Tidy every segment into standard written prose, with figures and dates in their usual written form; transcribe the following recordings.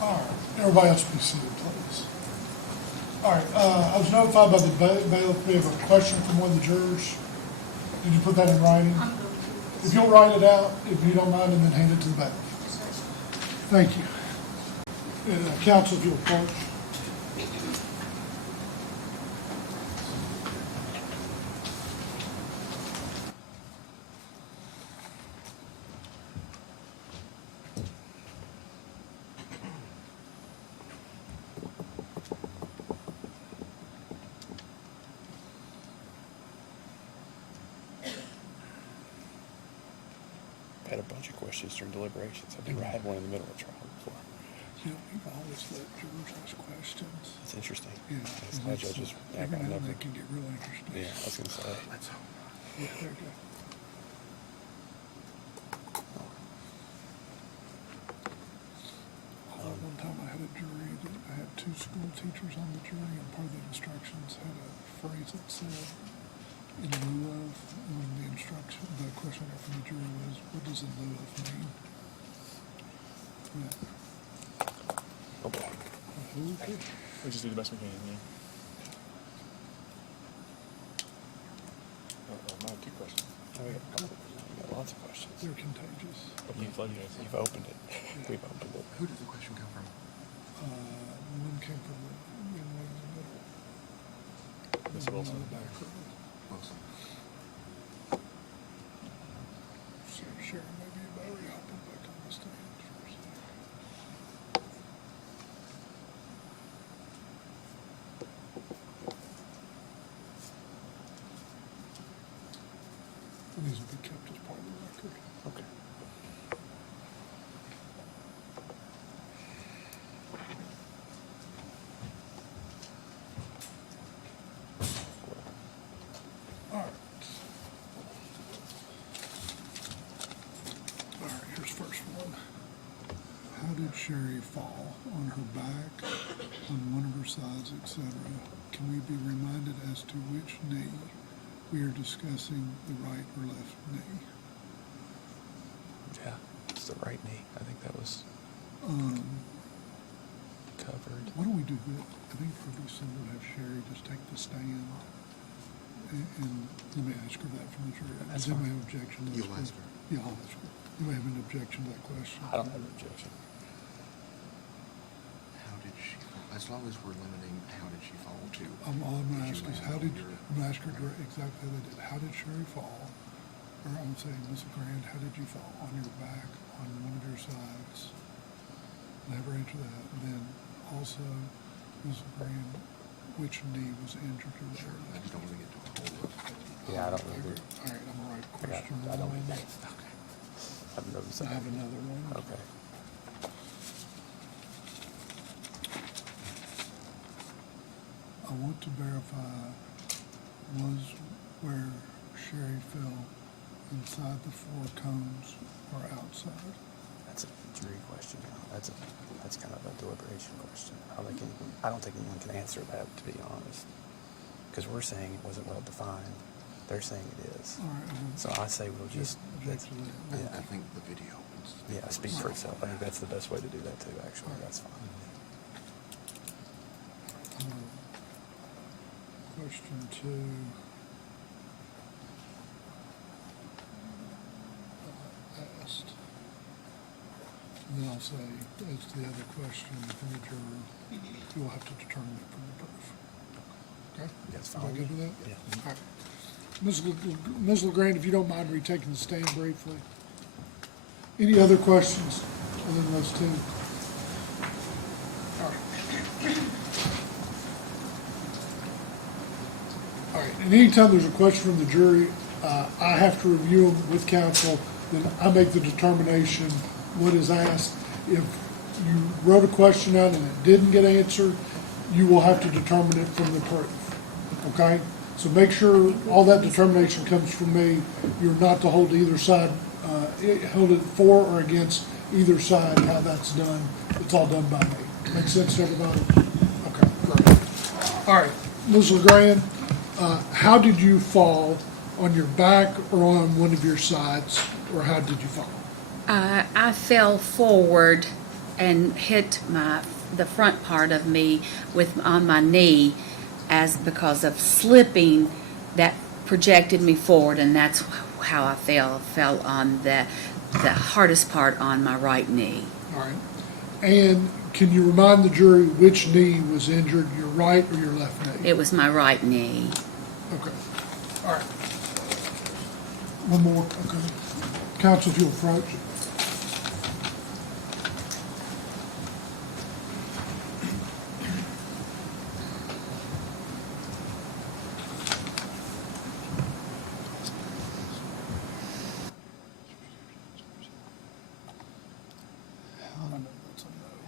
All right, everybody else be seated, please. All right, I was notified by the bailiff we have a question from one of the jurors. Did you put that in writing? If you'll write it out, if you don't mind, and then hand it to the bailiff. Thank you. Counsel, if you'll approach. I've had a bunch of questions during deliberations. I've never had one in the middle of a trial before. You know, we've always let jurors ask questions. It's interesting. Yeah. That's why judges. Every now and then can get real interesting. Yeah, I was going to say. That's all. Yeah, there you go. Although one time I had a jury that I had two school teachers on the jury, and part of the instructions had a phrase that said, in lieu of, and the instruction, the question I got from the jury was, what does in lieu of mean? Yeah. Oh boy. Okay. We just do the best we can, yeah. I have two questions. Oh, we got lots of questions. They're contagious. Open the floodgates. You've opened it. We've opened it. Who did the question come from? One came from the young lady in the middle. Ms. One Wilson. on the back row. Wilson. So Sharon, maybe you better hop up back on the stage for a second. And these will be kept as part of the record. Okay. All right. All right, here's first one. How did Sherry fall? On her back, on one of her sides, etc.? Can we be reminded as to which knee we are discussing, the right or left knee? Yeah, it's the right knee. I think that was covered. Why don't we do that? I think it'd probably be simple to have Sherry just take the stand and let me ask her that from the jury. That's Does anybody fine. have objection to You'll this? ask her. Yeah, I'll ask her. Anybody have an objection to that question? I don't have an objection. How did she fall? As long as we're limiting, how did she fall to? All I'm gonna Did ask you is, land how on did, your- I'm gonna ask her exactly how they did. How did Sherry fall? Or I'm saying, Ms. Legrand, how did you fall? On your back, on one of your sides? Have her answer that. And then also, Ms. Legrand, which knee was injured or Sure, whatever? I just don't want to get to a whole lot. Yeah, I don't either. All right, I'm gonna write I question don't one. either. Okay. I've noticed I that. have another one. Okay. I want to verify, was where Sherry fell inside the four cones or outside? That's a jury question now. That's kind of a deliberation question. I don't think anyone can answer that, to be honest. Because we're saying it wasn't well defined. They're saying it is. All right. So I say we'll just, Object to that. yeah. I think the video. Yeah, speak for itself. I think that's the best way to do that too, actually. That's fine. Question two. Asked. And then I'll say, as to the other question from the juror, you'll have to determine it from the proof. Okay? That's Am I fine. good with that? Yeah. All right. Ms. Legrand, if you don't mind retaking the stand briefly. Any other questions other than those two? All right. All right, and anytime there's a question from the jury, I have to review them with counsel, then I make the determination what is asked. If you wrote a question out and it didn't get answered, you will have to determine it from the proof, okay? So make sure all that determination comes from me. You're not to hold either side, hold it for or against either side, how that's done. It's all done by me. Make sense to everybody? Okay. All right, Ms. Legrand, how did you fall? On your back or on one of your sides, or how did you fall? I fell forward and hit the front part of me on my knee because of slipping that projected me forward, and that's how I fell on the hardest part on my right knee. All right. And can you remind the jury which knee was injured, your right or your left knee? It was my right knee. Okay. All right. One more, okay. Counsel, if you'll approach.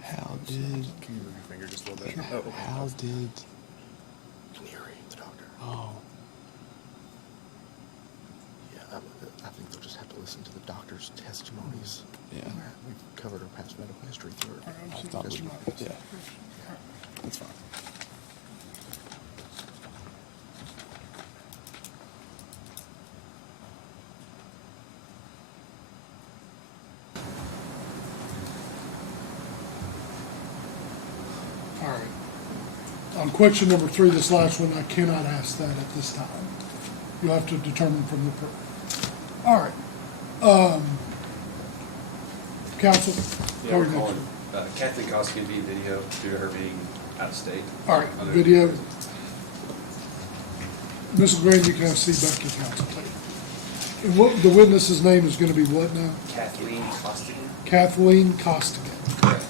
How did, Can you move your finger just a little bit? Oh, okay. how did, Can you read the doctor? oh, Yeah, I think they'll just have to listen to the doctor's testimonies. Yeah. We've covered our past medical history through it. I thought we, yeah, that's fine. All right. On question number 3, this last one, I cannot ask that at this time. You'll have to determine from the proof. All right. Counsel? Yeah, we're Or next calling one. Kathleen Koski via video due to her being out of state. All right, Other- video. Ms. Legrand, you can have seat back to counsel, please. And what, the witness's name is gonna be what now? Kathleen Costigan? Kathleen Costigan. Correct.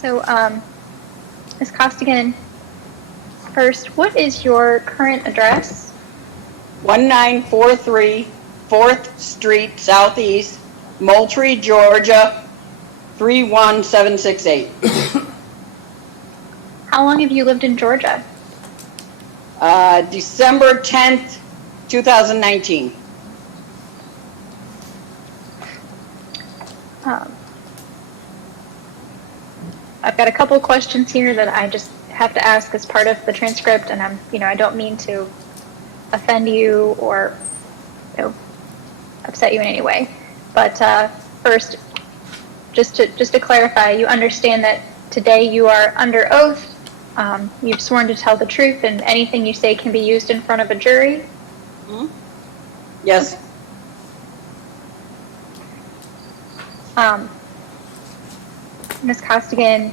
So, Ms. Costigan, first, what is your current address? 1943 4th Street Southeast, Moultrie, Georgia, 31768. How long have you lived in Georgia? December 10th, 2019. I've got a couple questions here that I just have to ask as part of the transcript, and I don't mean to offend you or, upset you in any way. But first, just to clarify, you understand that today you are under oath. You've sworn to tell the truth, and anything you say can be used in front of a jury. Yes. Ms. Costigan,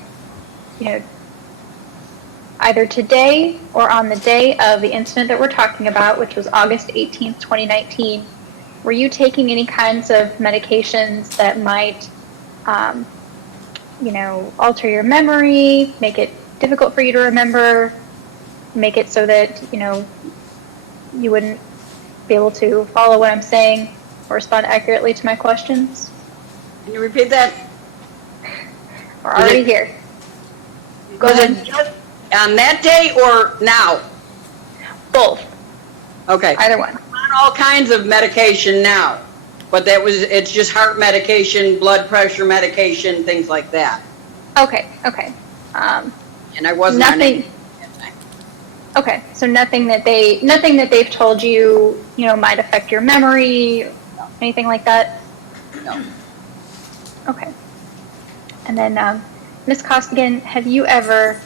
either today or on the day of the incident that we're talking about, which was August 18th, 2019, were you taking any kinds of medications that might, alter your memory, make it difficult for you to remember, make it so that, you wouldn't be able to follow what I'm saying or respond accurately to my questions? Can you repeat that? We're already here. Go Was ahead. it just on that day or now? Both. Okay. Either one. I'm on all kinds of medication now, but it's just heart medication, blood pressure medication, things like that. Okay. And I wasn't on Nothing. any. Okay, so nothing that they've told you, might affect your memory, anything like that? No. Okay. And then, Ms. Costigan, have you ever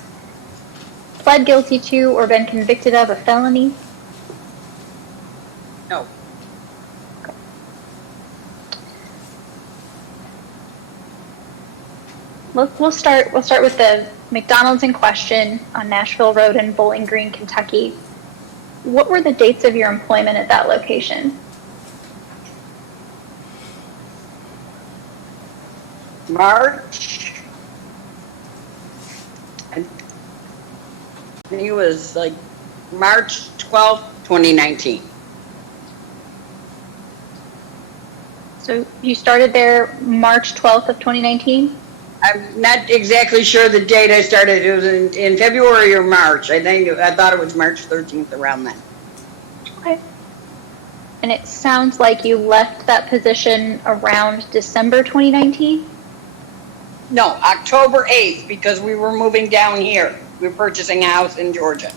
pled guilty to or been convicted of a felony? No. We'll start with the McDonald's in question on Nashville Road in Bowling Green, Kentucky. What were the dates of your employment at that location? March. I think it was like March 12th, 2019. So you started there March 12th of 2019? I'm not exactly sure the date I started. It was in February or March. I thought it was March 13th, around then. Okay. And it sounds like you left that position around December 2019? No, October 8th, because we were moving down here. We were purchasing a house in Georgia.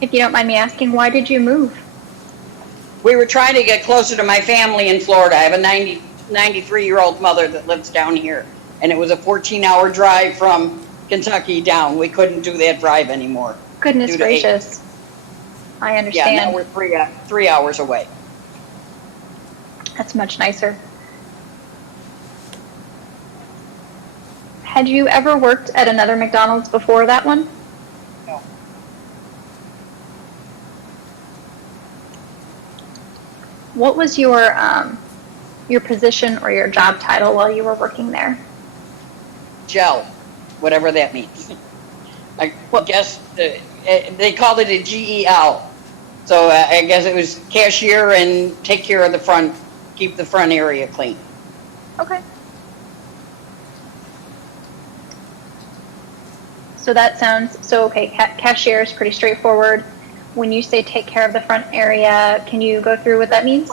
If you don't mind me asking, why did you move? We were trying to get closer to my family in Florida. I have a 93-year-old mother that lives down here. And it was a 14-hour drive from Kentucky down. We couldn't do that drive anymore. Goodness due to age. gracious. I Yeah, understand. now we're 3 hours away. That's much nicer. Had you ever worked at another McDonald's before that one? No. What was your position or your job title while you were working there? Gel, whatever that means. I guess they called it a GEL. So I guess it was cashier and take care of the front, keep the front area clean. Okay. So that sounds, so okay, cashier is pretty straightforward. When you say take care of the front area, can you go through what that means?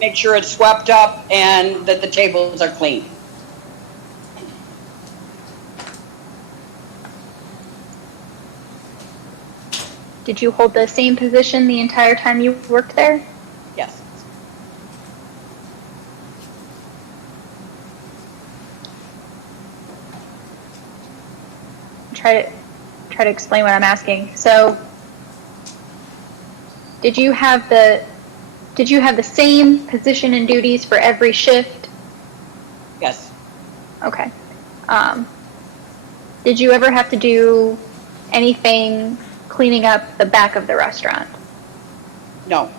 Make sure it's swept up and that the tables are clean. Did you hold the same position the entire time you worked there? Yes. Try to explain what I'm asking. So, did you have the same position and duties for every shift? Yes. Okay. Did you ever have to do anything cleaning up the back of the restaurant? No.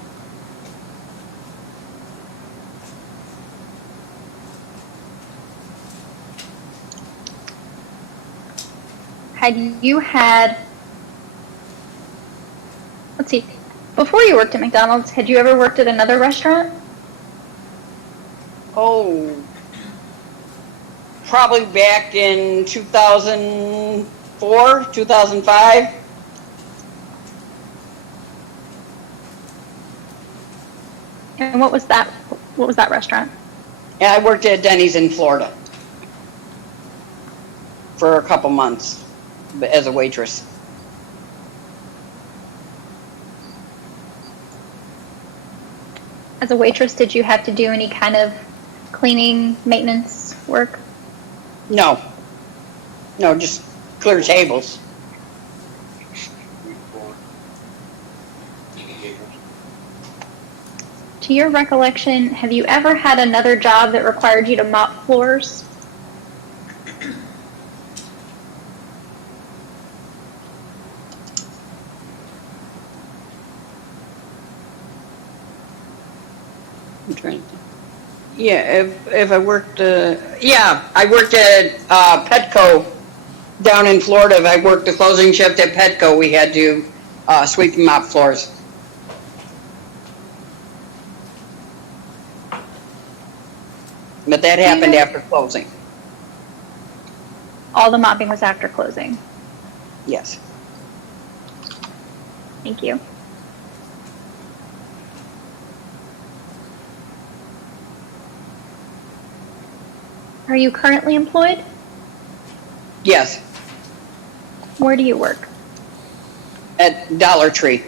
Had you had, let's see, before you worked at McDonald's, had you ever worked at another restaurant? Oh, probably back in 2004, 2005. And what was that restaurant? Yeah, I worked at Denny's in Florida for a couple months as a waitress. As a waitress, did you have to do any kind of cleaning, maintenance work? No. No, just clear tables. To your recollection, have you ever had another job that required you to mop floors? I'm trying to think. Yeah, if I worked, yeah, I worked at Petco down in Florida. If I worked the closing shift at Petco, we had to sweep and mop floors. But that happened after closing. All the mopping was after closing. Yes. Thank you. Are you currently employed? Yes, Where do you work? at Dollar Tree.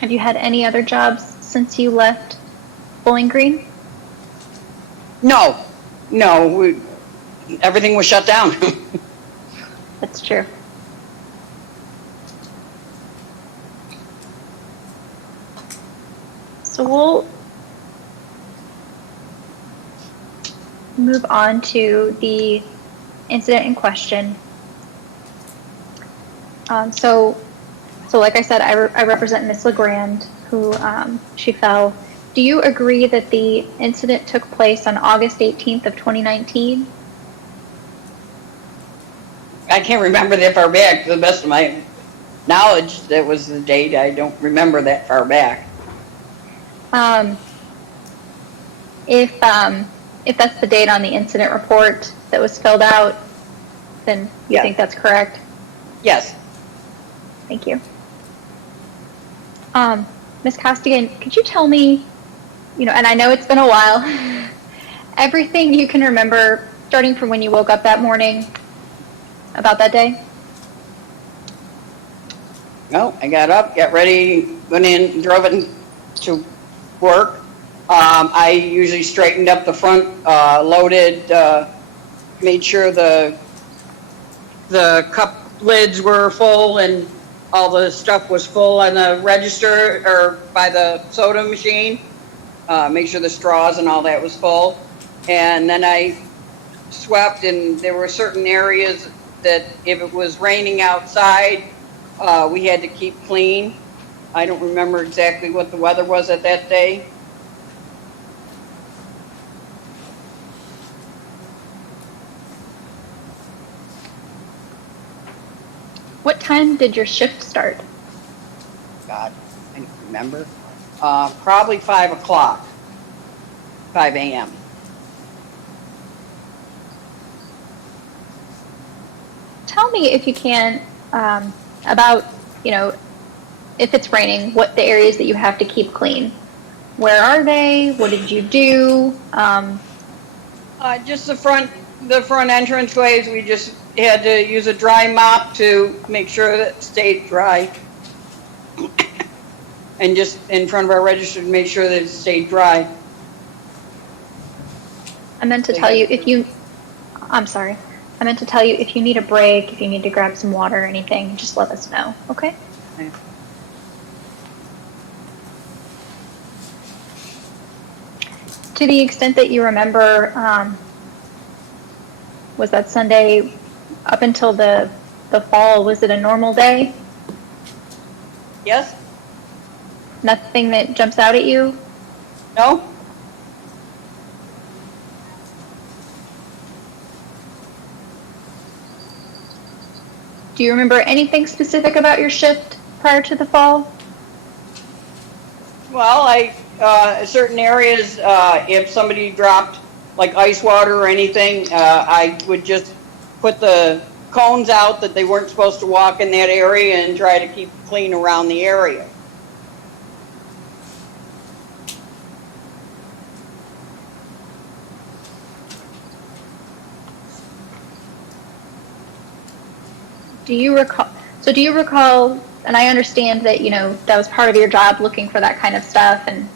Have you had any other jobs since you left Bowling Green? No, everything was shut down. That's true. So we'll move on to the incident in question. So like I said, I represent Miss Legrand, who she fell. Do you agree that the incident took place on August 18th of 2019? I I can't remember that far back. To the best of my knowledge, that was the date. I don't remember that far back. If that's the date on the incident report that was filled out, then you Yeah. think that's correct? Yes. Thank you. Ms. Costigan, could you tell me, and I know it's been a while, everything you can remember starting from when you woke up that morning about that day? No, I got up, got ready, went in, drove it to work. I usually straightened up the front, loaded, made sure the cup lids were full and all the stuff was full on the register or by the soda machine. Make sure the straws and all that was full. And then I swept, and there were certain areas that if it was raining outside, we had to keep clean. I don't remember exactly what the weather was at that day. What time did your shift start? God, I don't remember. Probably 5 o'clock, 5 a.m. Tell me, if you can, about, if it's raining, what the areas that you have to keep clean. Where are they? What did you do? Just the front entranceways. We just had to use a dry mop to make sure that it stayed dry. And just in front of our register to make sure that it stayed dry. I meant to tell you I'm sorry. I meant to tell you if you need a break, if you need to grab some water or anything, just let us know, okay? Okay. To the extent that you remember, was that Sunday up until the fall, was it a normal day? Yes? Nothing that jumps out at you? No? Do you remember anything specific about your shift prior to the fall? Well, certain areas, if somebody dropped like ice water or anything, I would just put the cones out that they weren't supposed to walk in that area and try to keep clean around the area. Do you recall, and I understand that, that was part of your job, looking for that kind of stuff, and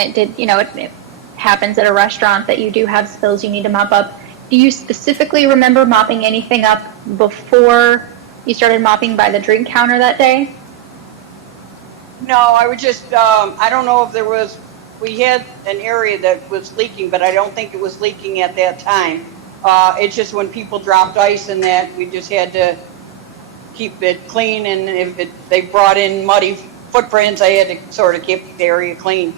it did, it happens at a restaurant that you do have spills you need to mop up. Do you specifically remember mopping anything up before you started mopping by the drink counter that day? No, I would just, I don't know if we had an area that was leaking, but I don't think it was leaking at that time. It's just when people dropped ice in that, we just had to keep it clean, and if they brought in muddy footprints, I had to sort of keep the area clean.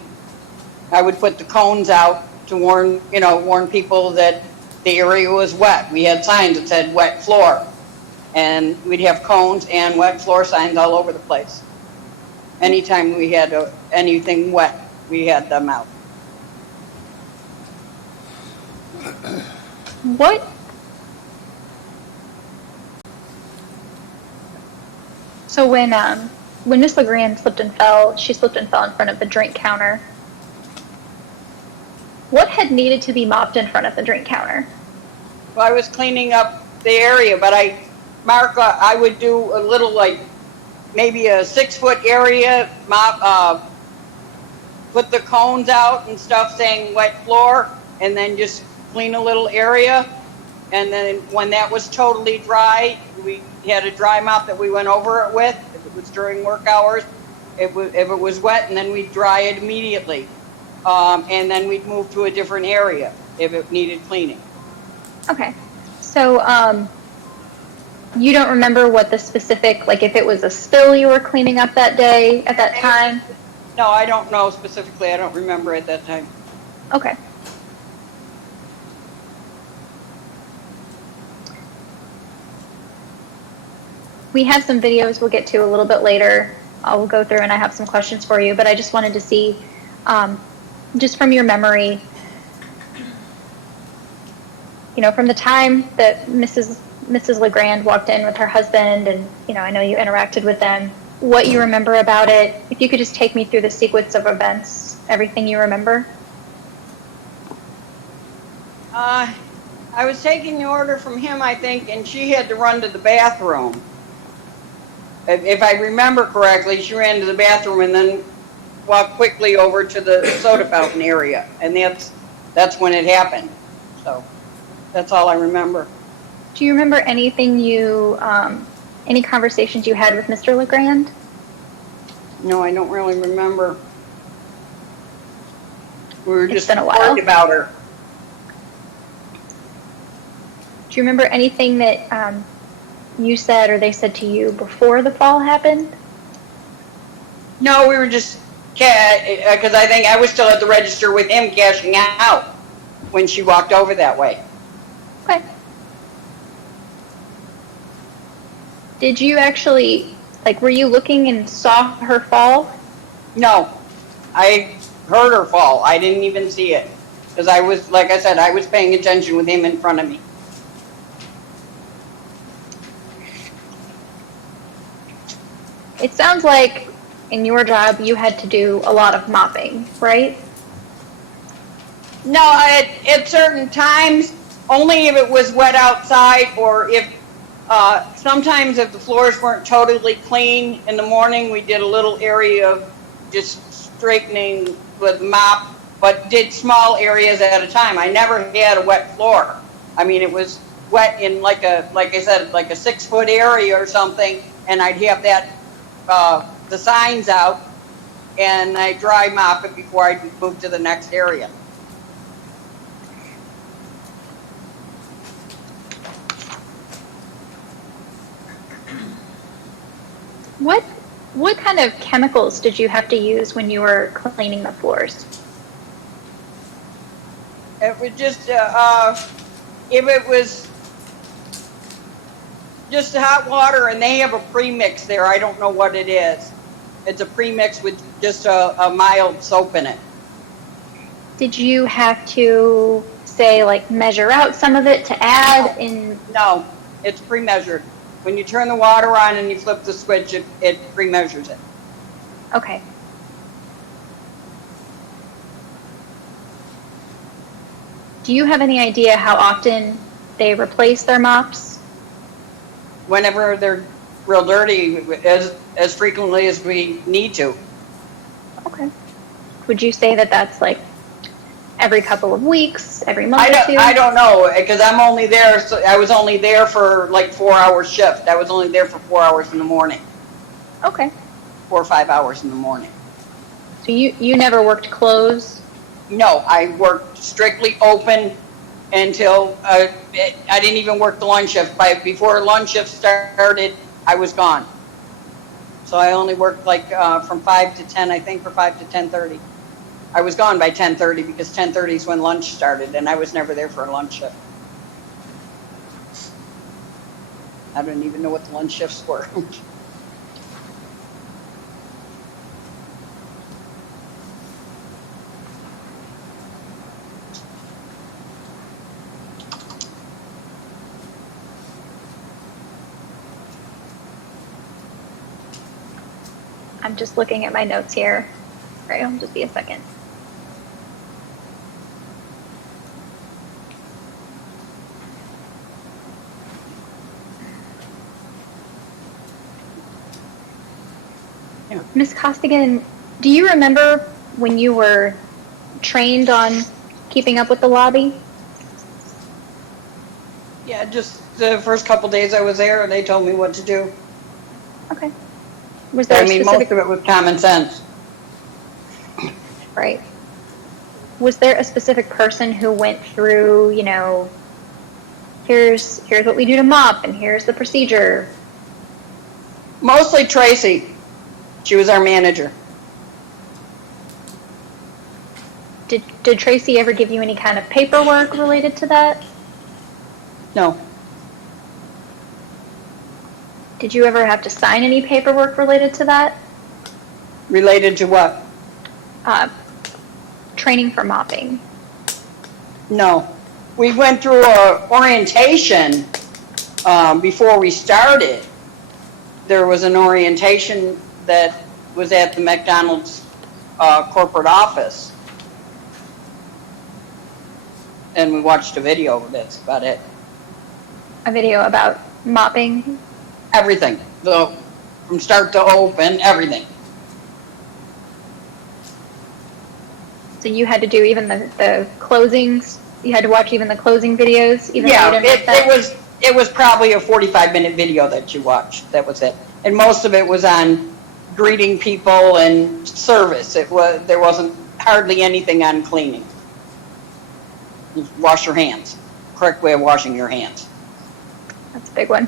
I would put the cones out to warn people that the area was wet. We had signs that said wet floor, and we'd have cones and wet floor signs all over the place. Anytime we had anything wet, we had them out. What? So when Miss Legrand slipped and fell, she slipped and fell in front of the drink counter. What had needed to be mopped in front of the drink counter? Well, I was cleaning up the area, but I would do a little, like, maybe a 6-foot area, mop, put the cones out and stuff saying wet floor, and then just clean a little area. And then when that was totally dry, we had a dry mop that we went over it with, if it was during work hours. If it was wet, and then we'd dry it immediately. And then we'd move to a different area if it needed cleaning. Okay. So, you don't remember what the specific, like if it was a spill you were cleaning up that day, at that time? No, I don't know specifically. I don't remember at that time. Okay. we have some videos we'll get to a little bit later. We'll go through and I have some questions for you, but I just wanted to see, just from your memory, you know, from the time that Mrs. Legrand walked in with her husband and, you know, I know you interacted with them, what you remember about it. If you could just take me through the sequence of events, everything you remember. I was taking the order from him, I think, and she had to run to the bathroom. If I remember correctly, she ran to the bathroom and then walked quickly over to the soda fountain area, and that's when it happened. So that's all I remember. Do you remember anything any conversations you had with Mr. Legrand? No, I don't really remember. We were It's just been a while. worried about her. Do you remember anything that you said or they said to you before the fall happened? No, we were just, because I think I was still at the register with him cashing out when she walked over that way. Okay. Did you actually, like, were you looking and saw her fall? No, I heard her fall. I didn't even see it. Because I was, like I said, I was paying attention with him in front of me. It sounds like in your job you had to do a lot of mopping, right? No, at certain times, only if it was wet outside or if, sometimes if the floors weren't totally clean in the morning, we did a little area of just straightening with mop, but did small areas at a time. I never had a wet floor. I mean, it was wet in like I said, like a 6-foot area or something, and I'd have that, the signs out, and I dry mop it before I move to the next area. What kind of chemicals did you have to use when you were cleaning the floors? It was just, if it was just hot water and they have a premix there, I don't know what it is. It's a premix with just a mild soap in it. Did you have to, say, like, measure out some of it to add in? No, it's pre-measured. When you turn the water on and you flip the switch, it pre-measures it. Okay. Do you have any idea how often they replace their mops? Whenever they're real dirty, as frequently as we need to. Okay. Would you say that that's like every couple of weeks, every month or two? I don't know, because I'm only there, so I was only there for like 4-hour shift. I was only there for 4 hours in the morning, Okay. 4 or 5 hours in the morning. So you never worked close? No, I worked strictly open until, I didn't even work the lunch shift. Before lunch shift started, I was gone. So I only worked like from 5 to 10, I think, or 5 to 10:30. I was gone by 10:30 because 10:30 is when lunch started, and I was never there for a lunch shift. I don't even know what the lunch shifts were. I'm just looking at my notes here. All right, I'll just be a second. Yeah. Ms. Costigan, do you remember when you were trained on keeping up with the lobby? Yeah, just the first couple days I was there, they told me what to do. Okay. Was there I mean, a most specific, of it was common sense. right? Was there a specific person who went through, you know, here's what we do to mop and here's the procedure? Mostly Tracy. She was our manager. Did Tracy ever give you any kind of paperwork related to that? No. Did you ever have to sign any paperwork related to that? Related to what? Training for mopping. No. We went through a orientation before we started. There was an orientation that was at the McDonald's corporate office. And we watched a video, that's about it. A video about mopping. Everything, from start to open, everything. So you had to do even the closings. You had to watch even the closing videos, even though Yeah, you didn't make that? it was probably a 45-minute video that you watched, that was it. And most of it was on greeting people and service. There wasn't hardly anything on cleaning. Wash your hands, correct way of washing your hands. That's a big one.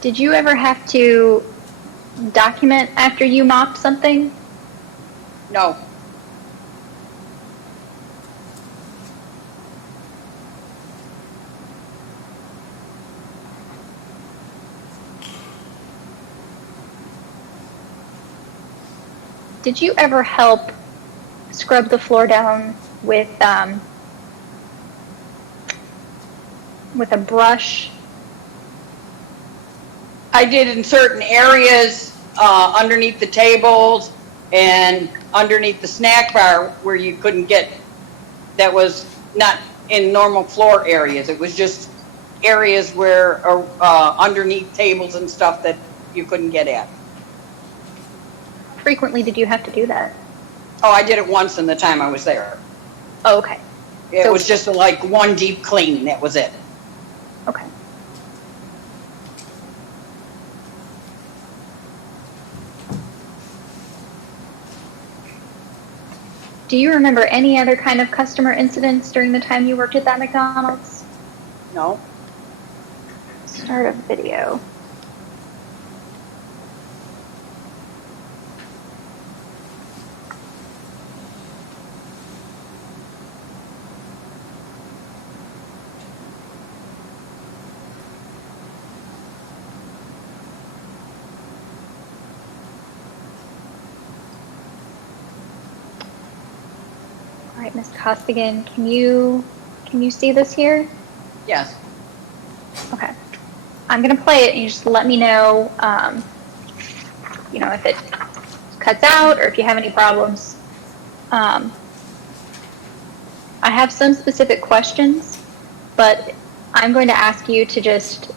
Did you ever have to document after you mopped something? No, Did you ever help scrub the floor down with a brush? I did in certain areas, underneath the tables and underneath the snack bar where you couldn't get, that was not in normal floor areas. It was just areas where, underneath tables and stuff that you couldn't get at. Frequently did you have to do that? Oh, I did it once in the time I was there. Oh, okay. It So- was just like one deep clean, that was it. Okay. Do you remember any other kind of customer incidents during the time you worked at that McDonald's? No? Start of video. All right, Ms. Costigan, can you see this here? Yes. Okay. I'm gonna play it and you just let me know, if it cuts out or if you have any problems. I have some specific questions, but I'm going to ask you to just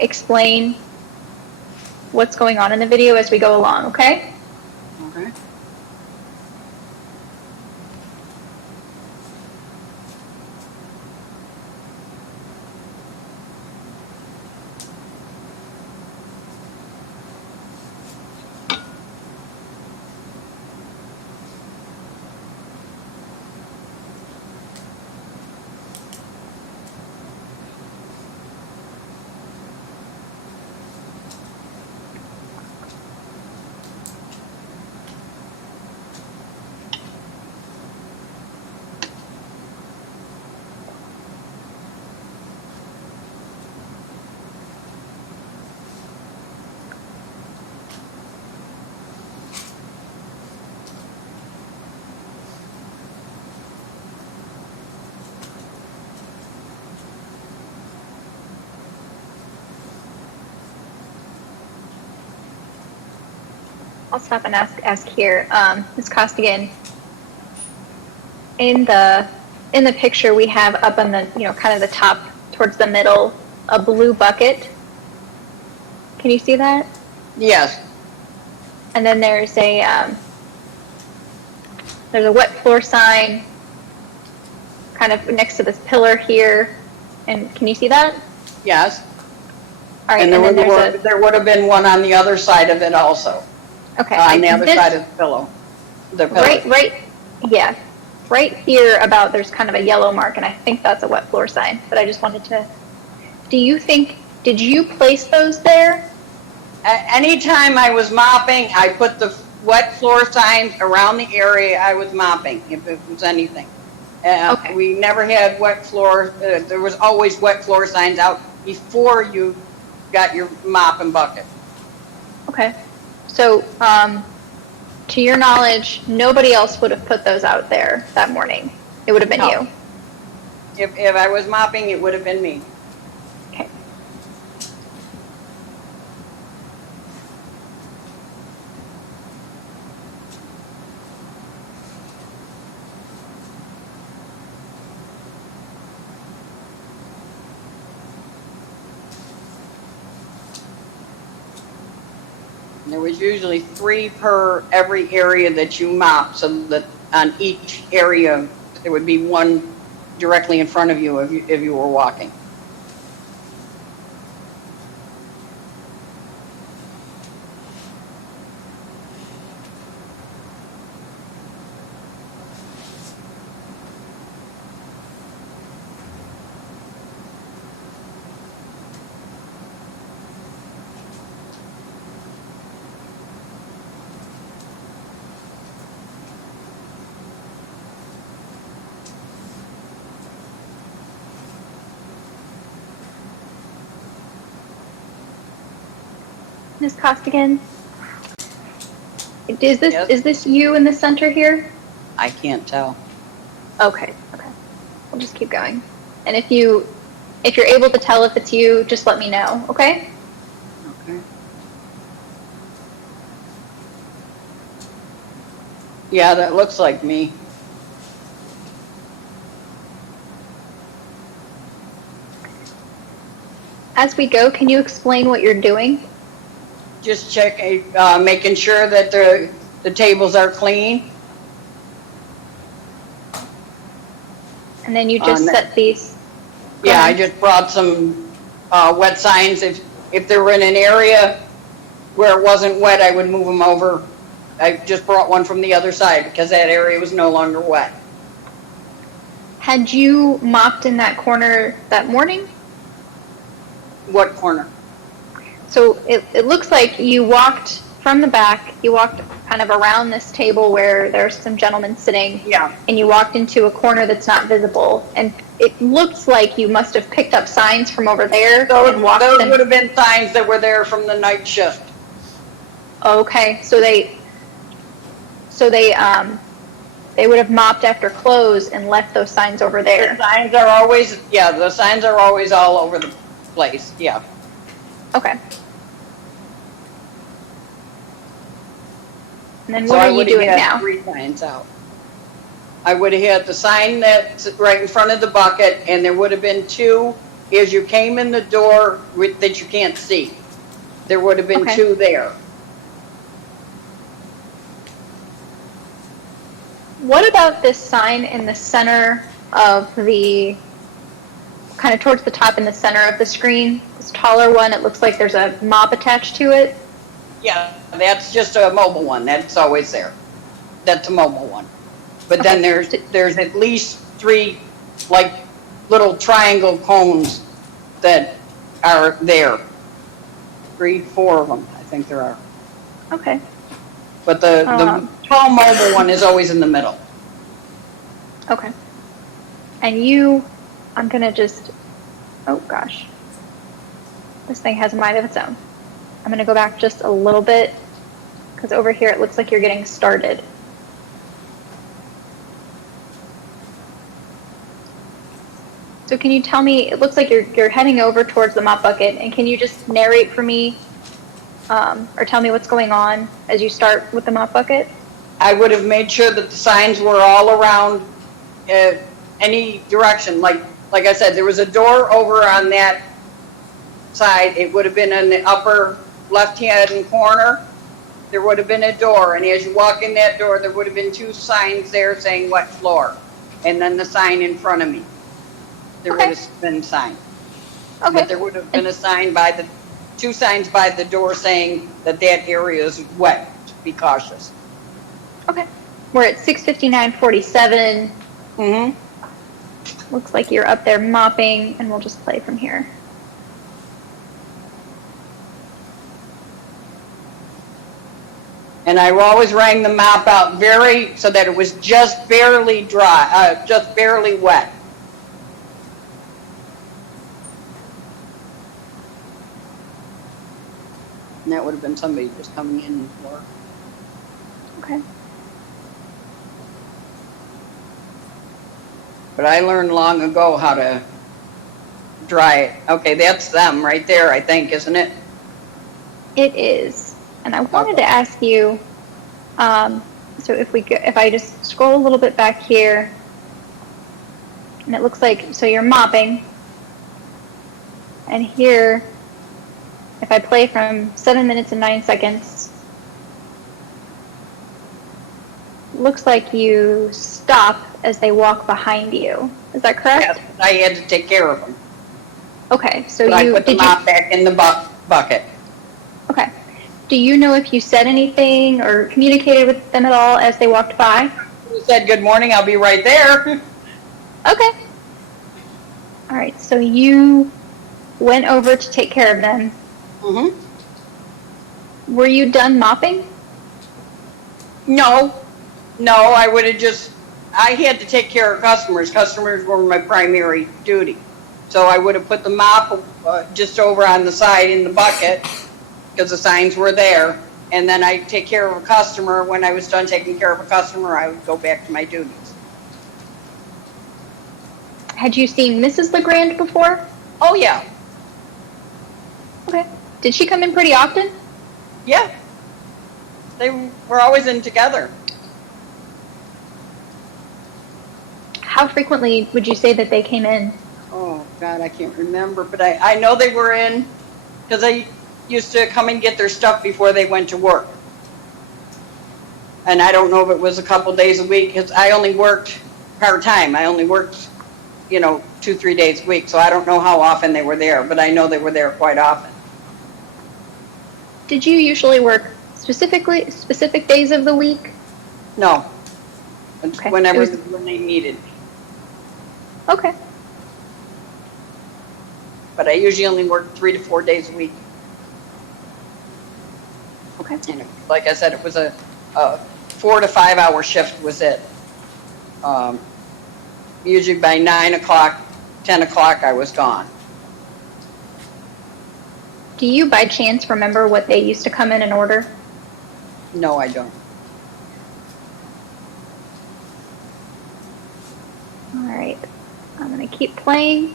explain what's going on in the video as we go along, okay? Okay. I'll stop and ask here. Ms. Costigan, in the picture we have up on the, kind of the top towards the middle, a blue bucket. Can you see that? Yes. And then there's a wet floor sign kind of next to this pillar here. And can you see that? Yes. All right, And and then there's there would have been one on the other side of it also. okay. On the other this- side of the pillow. The pillow. Yeah, right here about there's kind of a yellow mark, and I think that's a wet floor sign. But I just wanted to. Did you place those there? Anytime I was mopping, I put the wet floor signs around the area I was mopping, if it was anything. Okay. We never had wet floor, there was always wet floor signs out before you got your mop and bucket. Okay. So, to your knowledge, nobody else would have put those out there that morning. It would have been No. you. If I was mopping, it would have been me. Okay. There was usually 3 per every area that you mop, so that on each area, there would be 1 directly in front of you if you were walking. Ms. Costigan? Is this, Yes. is this you in the center here? I can't tell. Okay, okay. We'll just keep going. And if you're able to tell if it's you, just let me know, okay? Okay. Yeah, that looks like me. As we go, can you explain what you're doing? Just check, making sure that the tables are clean. And then you just On set these. Go Yeah, I ahead. just brought some wet signs. If they were in an area where it wasn't wet, I would move them over. I just brought one from the other side because that area was no longer wet. Had you mopped in that corner that morning? What corner? So it looks like you walked from the back, you walked kind of around this table where there's some gentlemen sitting. Yeah. And you walked into a corner that's not visible. And it looks like you must have picked up signs from over there and walked Those them. would have been signs that were there from the night shift. Okay, so they would have mopped after close and left those signs over The there. signs are always, yeah, the signs are always all over the place, yeah. Okay. And then So what I are you would have doing had now? 3 signs out. I would have had the sign that's right in front of the bucket, and there would have been 2 as you came in the door that you can't see. There would have been Okay. 2 there. What about this sign in the center of the, kind of towards the top in the center of the screen? This taller one, it looks like there's a mop attached to it. Yeah, that's just a mobile one. That's always there. That's a mobile one. But then there's at least 3 like little triangle cones that are there. 3, 4 of them, I think there are. Okay. But the tall mobile one is always in the middle. Okay. And I'm gonna just, oh gosh. This thing has a mind of its own. I'm gonna go back just a little bit, because over here it looks like you're getting started. So can you tell me, it looks like you're heading over towards the mop bucket, and can you just narrate for me, or tell me what's going on as you start with the mop bucket? I would have made sure that the signs were all around any direction. Like I said, there was a door over on that side. It would have been in the upper left-hand corner. There would have been a door, and as you walk in that door, there would have been 2 signs there saying wet floor, and then the sign in front of me. There Okay. would have been signs. Okay. But there would have been a sign 2 signs by the door saying that area is wet. Be cautious. Okay. We're at 6:59:47. Mm-hmm. Looks like you're up there mopping, and we'll just play from here. And I always rang the mop out so that it was just barely dry, just barely wet. And that would have been somebody just coming in for. Okay. But I learned long ago how to dry it. Okay, that's them right there, I think, isn't it? It is. And I wanted to ask you, so if I just scroll a little bit back here, and it looks like, so you're mopping, and here, if I play from 7 minutes and 9 seconds, looks like you stop as they walk behind you. Is that correct? Yes, I had to take care of them. Okay, so But I you put the did you? mop back in the bucket. Okay. Do you know if you said anything or communicated with them at all as they walked by? You said, "Good morning, I'll be right there." Okay. All right, so you went over to take care of them. Were you done mopping? No, I would have I had to take care of customers. Customers were my primary duty. So I would have put the mop just over on the side in the bucket because the signs were there. And then I'd take care of a customer. When I was done taking care of a customer, I would go back to my duties. Had you seen Mrs. Legrand before? Oh, yeah. Okay. Did she come in pretty often? Yeah. They were always in together. How frequently would you say that they came in? Oh, God, I can't remember. But I know they were in because they used to come and get their stuff before they went to work. And I don't know if it was a couple days a week because I only worked part-time. I only worked, 2-3 days a week. So I don't know how often they were there, but I know they were there quite often. Did you usually work specific days of the week? No. Okay. When they needed me. Okay. But I usually only worked 3 to 4 days a week. Okay. Like I said, it was a 4 to 5 hour shift was it. Usually by 9 o'clock, 10 o'clock, I was gone. Do you by chance remember what they used to come in and order? No, I don't. All right. I'm going to keep playing.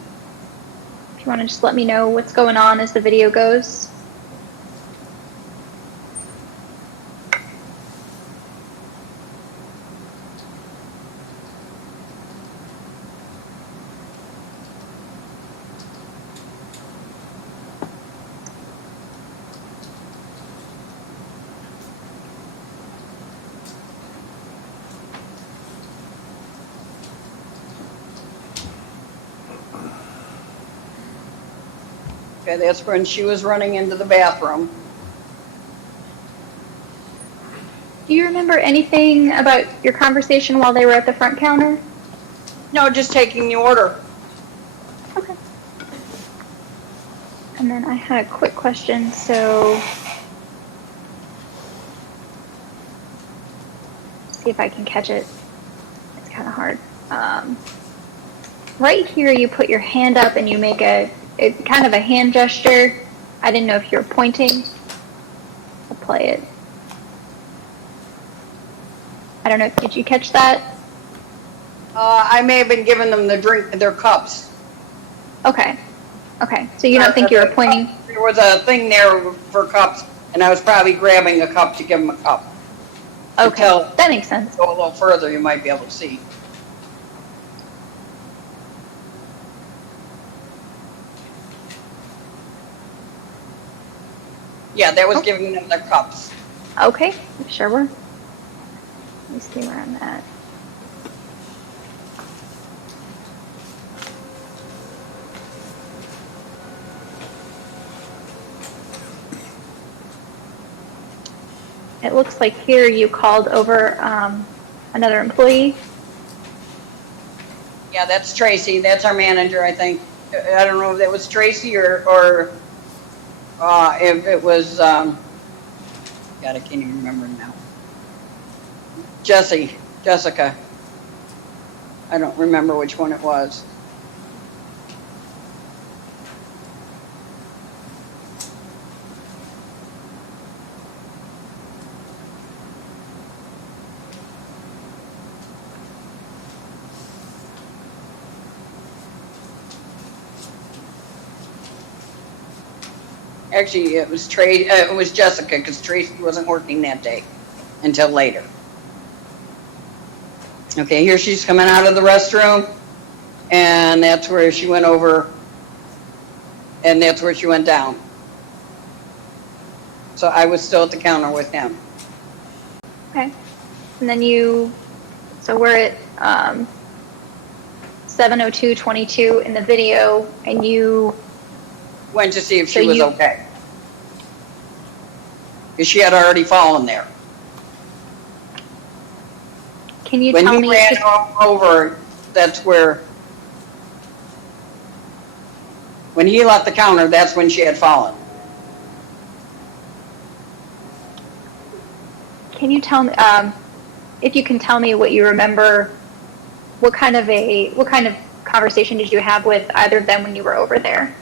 If you want to just let me know what's going on as the video goes. Okay, that's when she was running into the bathroom. Do you remember anything about your conversation while they were at the front counter? No, just taking the order. Okay. And then I had a quick question. So, see if I can catch it. It's kind of hard. Right here, you put your hand up and you make it's kind of a hand gesture. I didn't know if you were pointing. I'll play it. I don't know. Did you catch that? I may have been giving them their cups. Okay. Okay. So you don't think you were pointing? There was a thing there for cups, and I was probably grabbing a cup to give them a cup. Okay. Until That makes sense. go a little further, you might be able to see. Yeah, that was Okay. giving them their cups. Okay. Sure were. Let me see where I'm at. It looks like here you called over another employee. Yeah, that's Tracy. That's our manager, I think. I don't know if that was Tracy or if it was, God, I can't even remember now. Jessica. I don't remember which one it was. Actually, it was it was Jessica, because Tracy wasn't working that day until later. Okay, here she's coming out of the restroom, and that's where she went over, and that's where she went down. So I was still at the counter with him. Okay. And then so we're at 7:02:22 in the video, and you, Went to see if So she was you- okay. Because she had already fallen there. can you When tell he me, ran just- over, that's where, when he left the counter, that's when she had fallen. can you tell me, if you can tell me what you remember, what kind of conversation did you have with either of them when you were over there?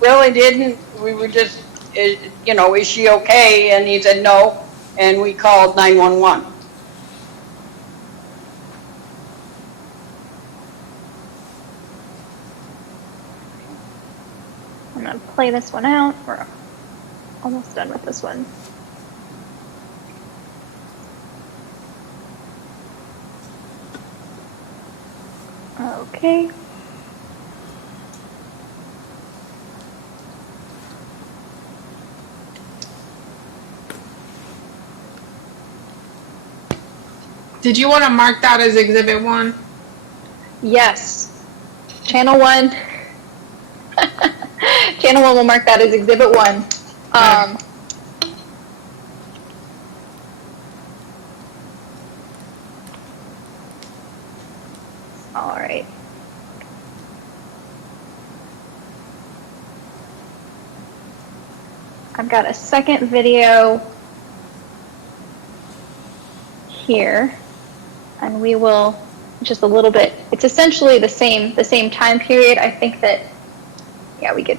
Really didn't, we were just, is she okay? And he said no, and we called 911. I'm gonna play this one out. We're almost done with this one. Okay. Did you want to mark that as Exhibit 1? Yes. Channel 1. Channel 1 will mark that as Exhibit 1. All right. I've got a second video here, and we will just a little bit. It's essentially the same time period. I think that, yeah, we could.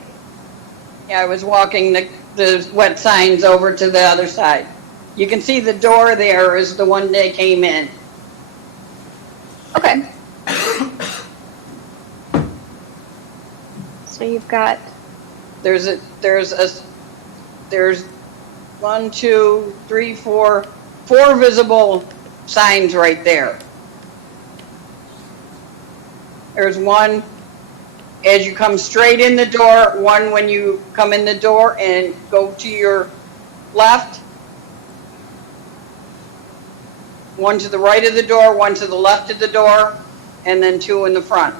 Yeah, I was walking the wet signs over to the other side. You can see the door there is the one they came in. Okay. So you've got, There's 1, 2, 3, 4 visible signs right there. There's one as you come straight in the door, one when you come in the door and go to your left, one to the right of the door, one to the left of the door, and then 2 in the front.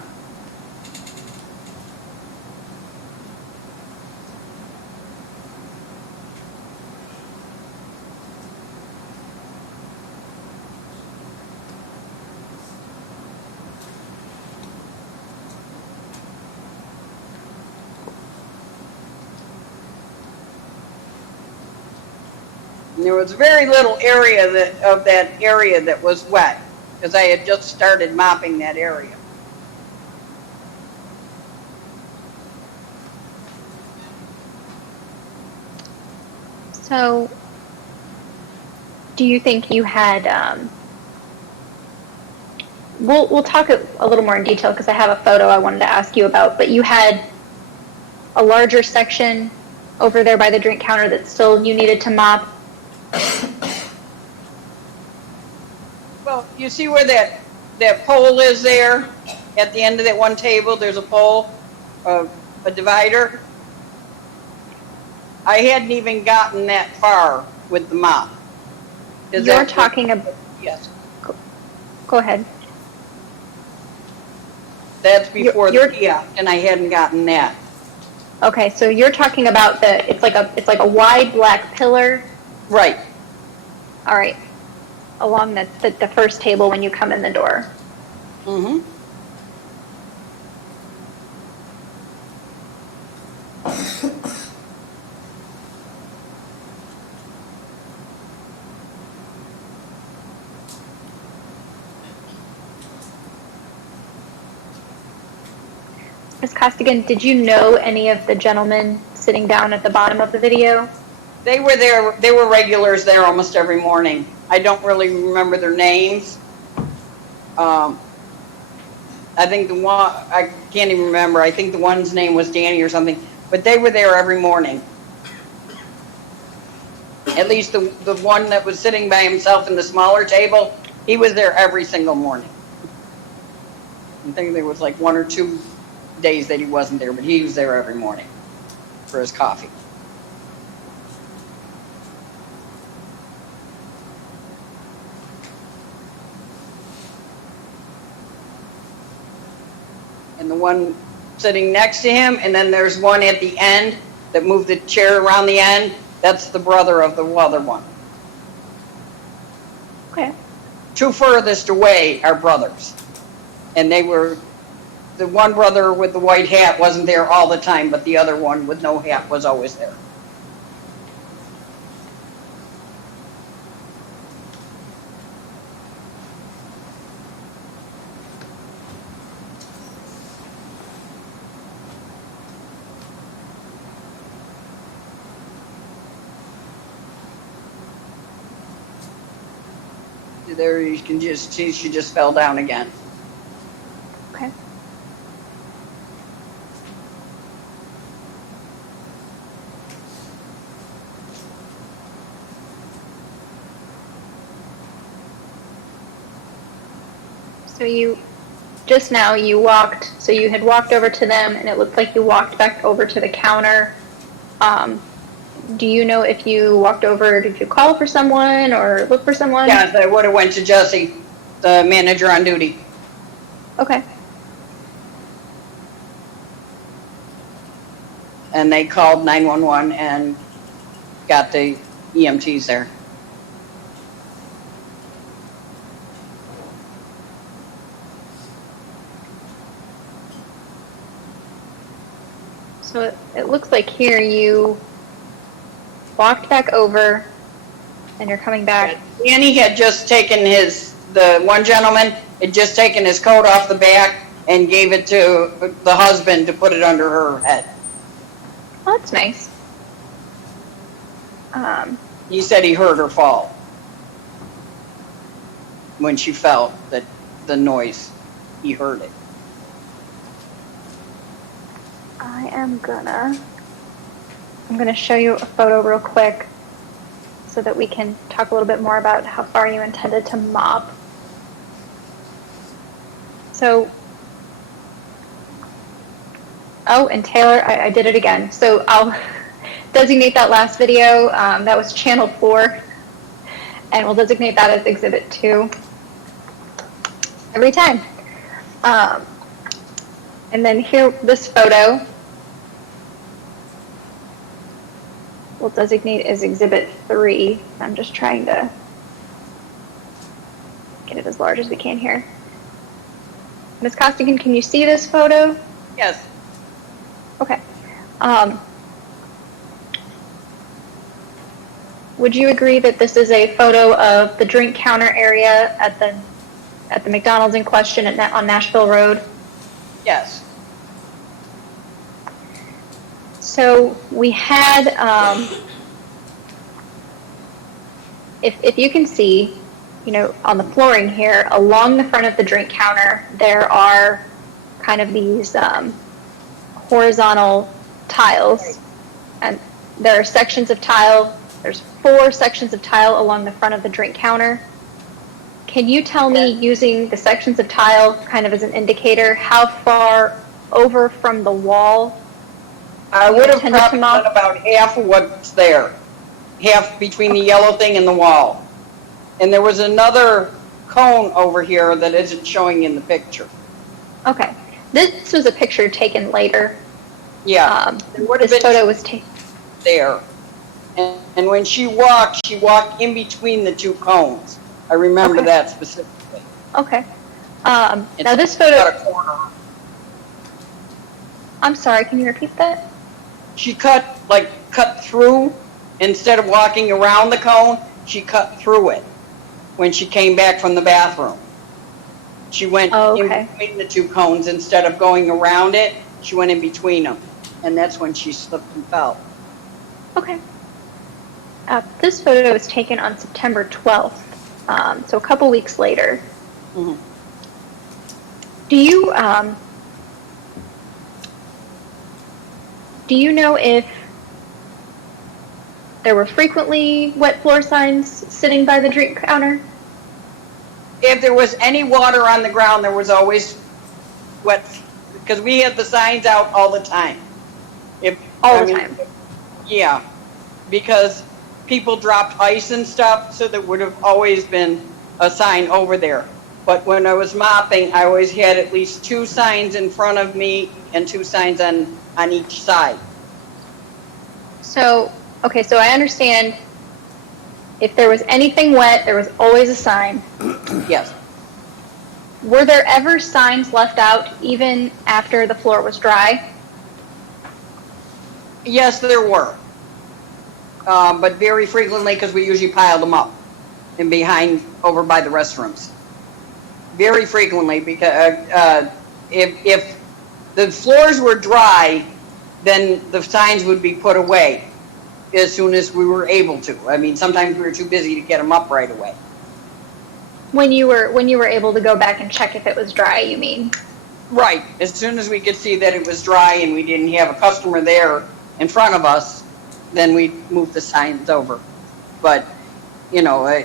And there was very little area of that area that was wet, because I had just started mopping that area. so do you think you had, we'll talk a little more in detail because I have a photo I wanted to ask you about, but you had a larger section over there by the drink counter that still you needed to mop. Well, you see where that pole is there? At the end of that one table, there's a pole, a divider. I hadn't even gotten that far with the mop. You're talking about, Yes, go ahead. that's before the You're- kiosk, and I hadn't gotten that. Okay, so you're talking about it's like a wide black pillar, Right, all right, along the first table when you come in the door. mm-hmm. Ms. Costigan, did you know any of the gentlemen sitting down at the bottom of the video? They were there, they were regulars there almost every morning. I don't really remember their names. I think the one, I can't even remember, I think the one's name was Danny or something, but they were there every morning. At least the one that was sitting by himself in the smaller table, he was there every single morning. I think there was like 1 or 2 days that he wasn't there, but he was there every morning for his coffee. And the one sitting next to him, and then there's one at the end that moved the chair around the end. That's the brother of the other one. Okay. Two furthest away are brothers. And they were, the one brother with the white hat wasn't there all the time, but the other one with no hat was always there. There you can just see she just fell down again. Okay. So you, just now you walked, so you had walked over to them and it looked like you walked back over to the counter. Do you know if you walked over, did you call for someone or look for someone? Yes, I would have went to Jesse, the manager on duty. Okay. And they called 911 and got the EMTs there. So it looks like here you walked back over and you're coming back. Danny had just taken the one gentleman had just taken his coat off the back and gave it to the husband to put it under her head. Oh, that's nice. He said he heard her fall when she felt the noise. He heard it. I'm gonna show you a photo real quick so that we can talk a little bit more about how far you intended to mop. So, oh, and Taylor, I did it again. So I'll designate that last video, that was channel 4, and we'll designate that as exhibit 2 every time. And then here, this photo, we'll designate as exhibit 3. I'm just trying to get it as large as we can here. Ms. Costigan, can you see this photo? Yes. Okay. Would you agree that this is a photo of the drink counter area at the McDonald's in question on Nashville Road? Yes. So we had, if you can see, you know, on the flooring here, along the front of the drink counter, there are kind of these horizontal tiles, and there are sections of tile. There's 4 sections of tile along the front of the drink counter. Can you tell me, using the sections of tile kind of as an indicator, how far over from the wall I would have intended to probably mop? done about half of what's there. Half between the yellow thing and the wall. And there was another cone over here that isn't showing in the picture. Okay. This was a picture taken later. Yeah. There would have This been photo was taken. there. And when she walked in between the 2 cones. I remember Okay. that specifically. Okay. It's Now this about photo, a corner. I'm sorry, can you repeat that? She cut through, instead of walking around the cone, she cut through it when she came back from the bathroom. She went Oh, in okay. between the 2 cones instead of going around it. she went in between them, and that's when she slipped and fell. Okay. This photo was taken on September 12th, so a couple weeks later. Mhm. Do you know if there were frequently wet floor signs sitting by the drink counter? If there was any water on the ground, there was always wet, because we had the signs out all the time. All the time? Yeah, because people dropped ice and stuff, so there would have always been a sign over there. But when I was mopping, I always had at least 2 signs in front of me and 2 signs on each side. So, okay, so I understand if there was anything wet, there was always a sign. Yes. Were there ever signs left out even after the floor was dry? Yes, there were. But very frequently, because we usually piled them up and behind, over by the restrooms. Very frequently, because if the floors were dry, then the signs would be put away as soon as we were able to. I mean, sometimes we were too busy to get them up right away. When you were able to go back and check if it was dry, you mean? Right. As soon as we could see that it was dry and we didn't have a customer there in front of us, then we moved the signs over. But, you know,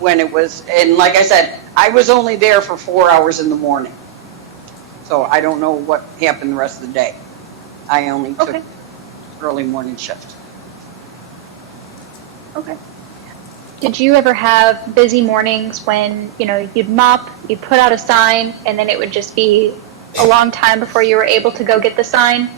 when it was, and like I said, I was only there for 4 hours in the morning. So I don't know what happened the rest of the day. I only took early morning shift. Okay. Did you ever have busy mornings when, you know, you'd mop, you'd put out a sign, and then it would just be a long time before you were able to go get the sign?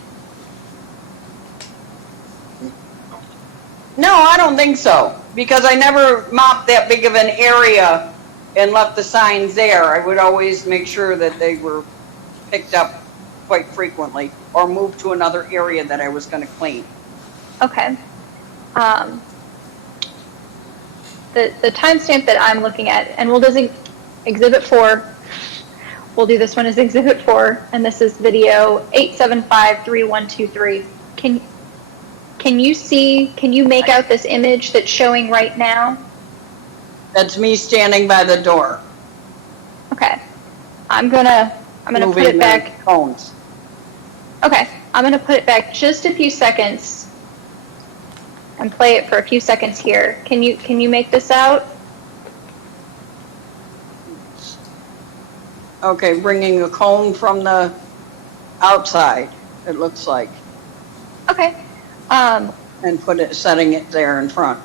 No, I don't think so, because I never mopped that big of an area and left the signs there. I would always make sure that they were picked up quite frequently or moved to another area that I was going to clean. Okay. The timestamp that I'm looking at, and we'll do Exhibit 4. We'll do this one as Exhibit 4, and this is video 8753123. Can you make out this image that's showing right now? That's me standing by the door. Okay. I'm gonna put it moving back. the cones. Okay. I'm gonna put it back just a few seconds and play it for a few seconds here. Can you make this out? Okay, bringing a cone from the outside, it looks like, Okay. and setting it there in front.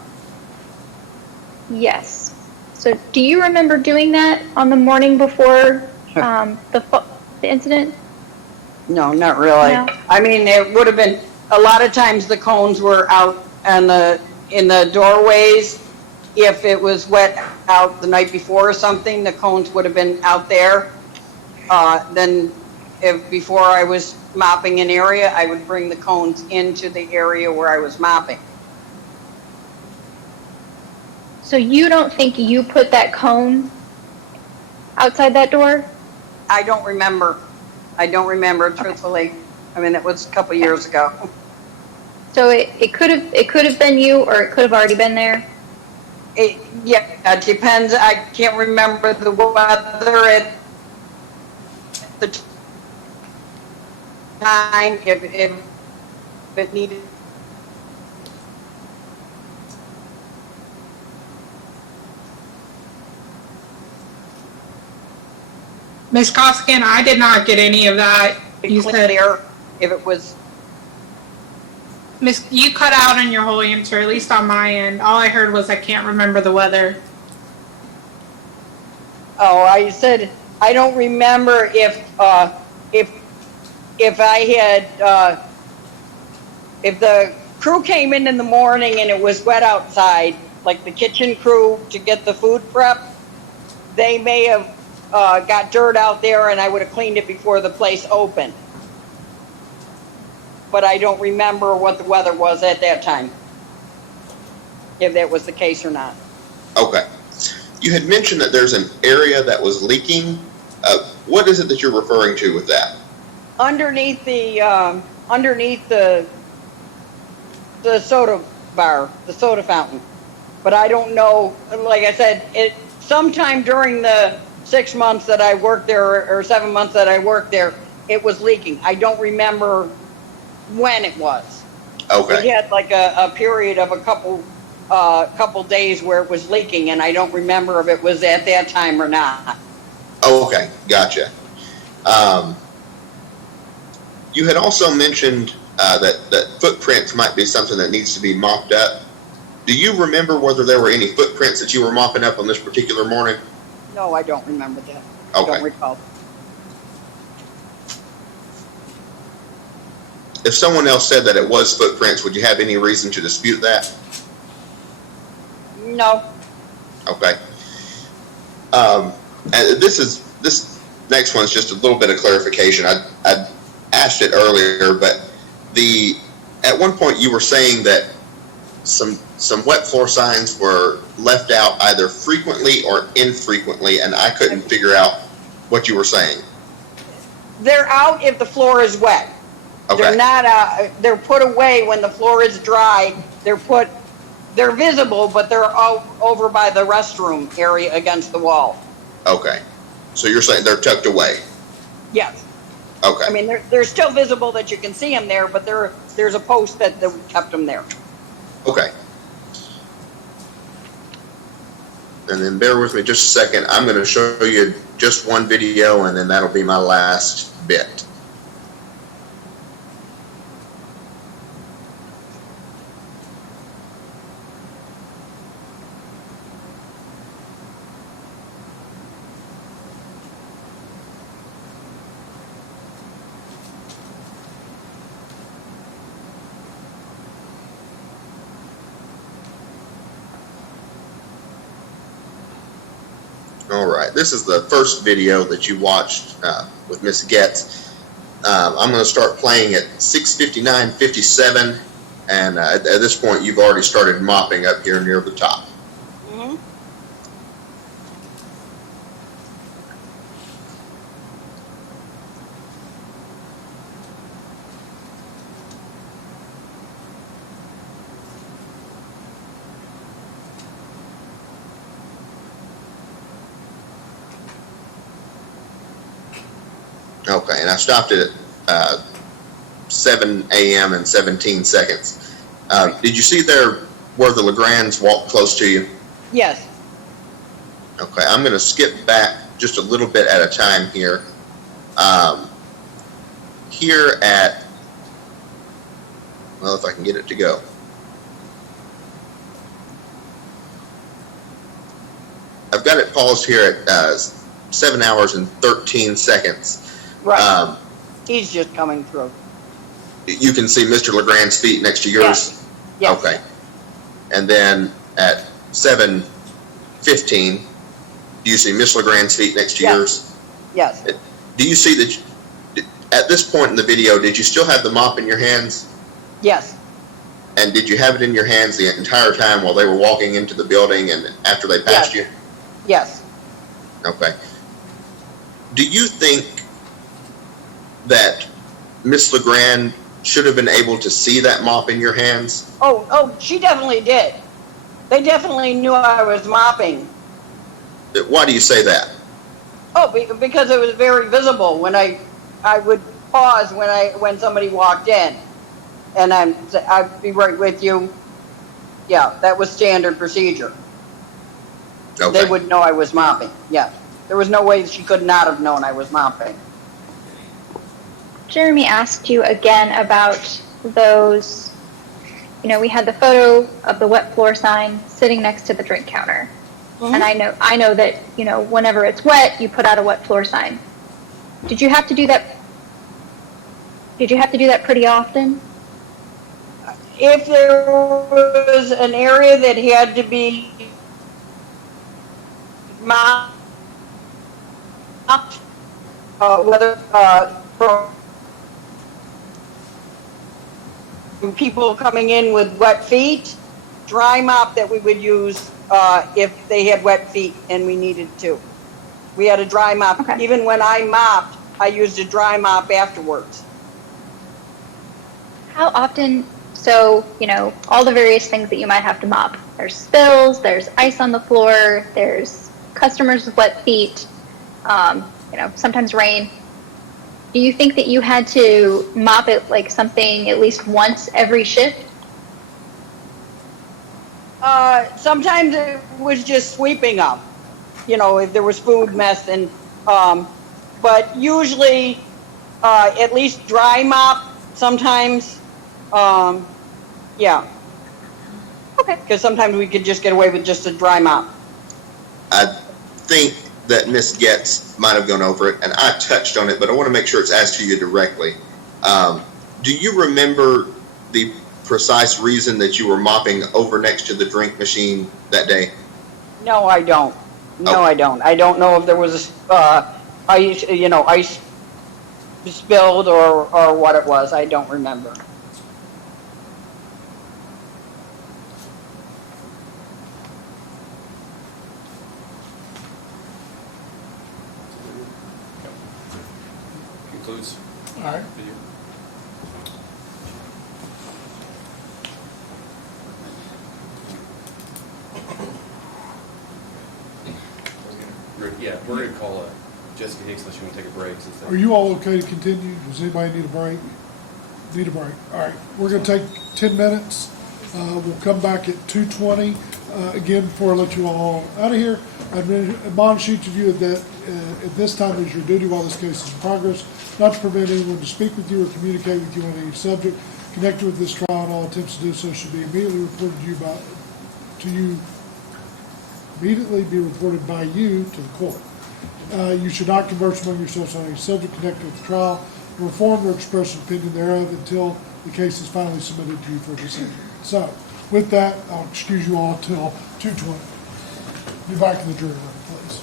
Yes. So do you remember doing that on the morning before the incident? No, not really. No. I mean, it would have been, a lot of times the cones were out in the doorways. If it was wet out the night before or something, the cones would have been out there. Then before I was mopping an area, I would bring the cones into the area where I was mopping. So you don't think you put that cone outside that door? I don't remember, truthfully. I mean, it was a couple years ago. So it could have been you, or it could have already been there? It depends. I can't remember the weather at the time, if it needed. Ms. Costigan, I did not get any of that. You said, Clear, if it was. Miss, you cut out on your whole answer, at least on my end. All I heard was I can't remember the weather. Oh, I said, I don't remember if I had, if the crew came in the morning and it was wet outside, like the kitchen crew to get the food prep, they may have got dirt out there and I would have cleaned it before the place opened. But I don't remember what the weather was at that time, if that was the case or not. Okay. You had mentioned that there's an area that was leaking. What is it that you're referring to with that? underneath the soda bar, the soda fountain. But I don't know, like I said, sometime during the 6 months that I worked there, or 7 months that I worked there, it was leaking. I don't remember when it was. We Okay, had like a period of a couple days where it was leaking, and I don't remember if it was at that time or not. okay, gotcha. You had also mentioned that footprints might be something that needs to be mopped up. Do you remember whether there were any footprints that you were mopping up on this particular morning? No, I don't remember that. I Okay. don't recall. If someone else said that it was footprints, would you have any reason to dispute that? No. Okay. And this next one's just a little bit of clarification. I asked it earlier, but at one point you were saying that some wet floor signs were left out either frequently or infrequently, and I couldn't figure out what you were saying. They're out if the floor is wet. Okay. They're not, they're put away when the floor is dry. They're visible, but they're out over by the restroom area against the wall. Okay. So you're saying they're tucked away? Yes. Okay. I mean, they're still visible that you can see them there, but there's a post that kept them there. Okay. And then bear with me just a second. I'm going to show you just one video, and then that'll be my last bit. All right, this is the first video that you watched with Miss Getz. I'm going to start playing at 6:59:57, and at this point, you've already started mopping up here near the top. Mm-hmm. Okay, and I stopped it at 7 a.m. and 17 seconds. Did you see there where the Legrands walk close to you? Yes. Okay, I'm going to skip back just a little bit at a time here. Here at, well, if I can get it to go. I've got it paused here at 7 hours and 13 seconds. Right. He's just coming through. You can see Mr. Legrand's feet next to yours? Yes. Yes. Okay. And then at 7:15, do you see Miss Legrand's feet next to Yes. yours? Yes. Do you see that, at this point in the video, did you still have the mop in your hands? Yes. And did you have it in your hands the entire time while they were walking into the building and after they passed you? Yes. Okay. Do you think that Miss Legrand should have been able to see that mop in your hands? Oh, she definitely did. They definitely knew I was mopping. Why do you say that? Oh, because it was very visible when I would pause when somebody walked in, and I'd be right with you. Yeah, that was standard procedure. Okay. They would know I was mopping. Yeah, there was no way she could not have known I was mopping. Jeremy asked you again about those, we had the photo of the wet floor sign sitting next to the drink counter. Mm-hmm. And I know that, whenever it's wet, you put out a wet floor sign. Did you have to do that? Did you have to do that pretty often? If there was an area that had to be mopped, whether from people coming in with wet feet, dry mop that we would use if they had wet feet and we needed to. We had a dry mop. Okay. Even when I mopped, I used a dry mop afterwards. How often, so, you know, all the various things that you might have to mop. There's spills, there's ice on the floor, there's customers with wet feet, you know, sometimes rain. Do you think that you had to mop it like something at least once every shift? Sometimes it was just sweeping up, you know, if there was food mess and, but usually, at least dry mop sometimes, yeah, Okay. because sometimes we could just get away with just a dry mop. I think that Ms. Getz might have gone over it, and I touched on it, but I want to make sure it's asked to you directly. Do you remember the precise reason that you were mopping over next to the drink machine that day? No, I don't. No, Oh. I don't. I don't know if there was, ice, you know, ice spilled or what it was. I don't remember. Concludes All right. video. Yeah, we're gonna call Jessica Hicks unless you want to take a break. Since Are you all okay to continue? Does anybody need a break? Need a break. All right, we're gonna take 10 minutes. We'll come back at 2:20. Again, before I let you all out of here, I'd admonish each of you that at this time is your duty while this case is in progress, not to prevent anyone to speak with you or communicate with you on any subject connected with this trial, and all attempts to do so should be immediately reported by you to the court. You should not converse among yourselves on any subject connected with the trial, or inform or express an opinion thereof until the case is finally submitted to you for decision. So, with that, I'll excuse you all till 2:20. Be back in the jury room, please.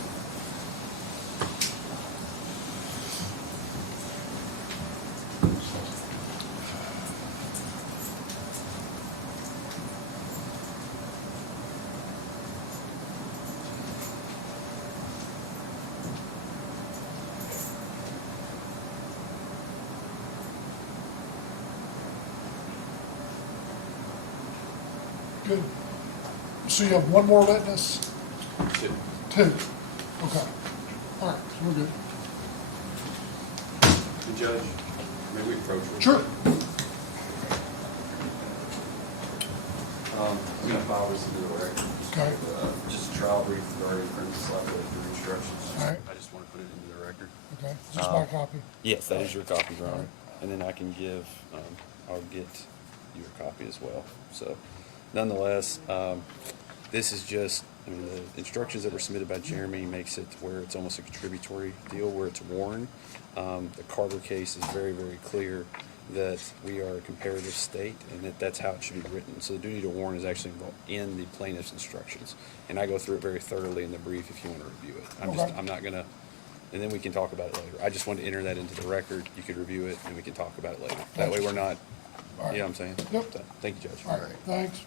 Good. So you have one more witness? Two. Two. Okay. All right, so we're good. The judge, may we approach? Sure. I'm gonna file this into the record. Okay. Just a trial brief regarding premises liability for instructions. All right. I just want to put it into the record. Okay, just my copy. Yes, that is your copy, Your Honor. And then I can give, I'll get you a copy as well. So nonetheless, this is just, I mean, the instructions that were submitted by Jeremy makes it where it's almost a contributory deal where it's worn. The Carter case is very, very clear that we are a comparative state and that that's how it should be written. So the duty to warn is actually in the plaintiff's instructions. And I go through it very thoroughly in the brief if you want to review it. I'm not gonna, and then we can talk about it later. I just wanted to enter that into the record. You could review it and we can talk about it later. That way we're not, you know what I'm saying? Yep. So, thank you, Judge. All right, thanks.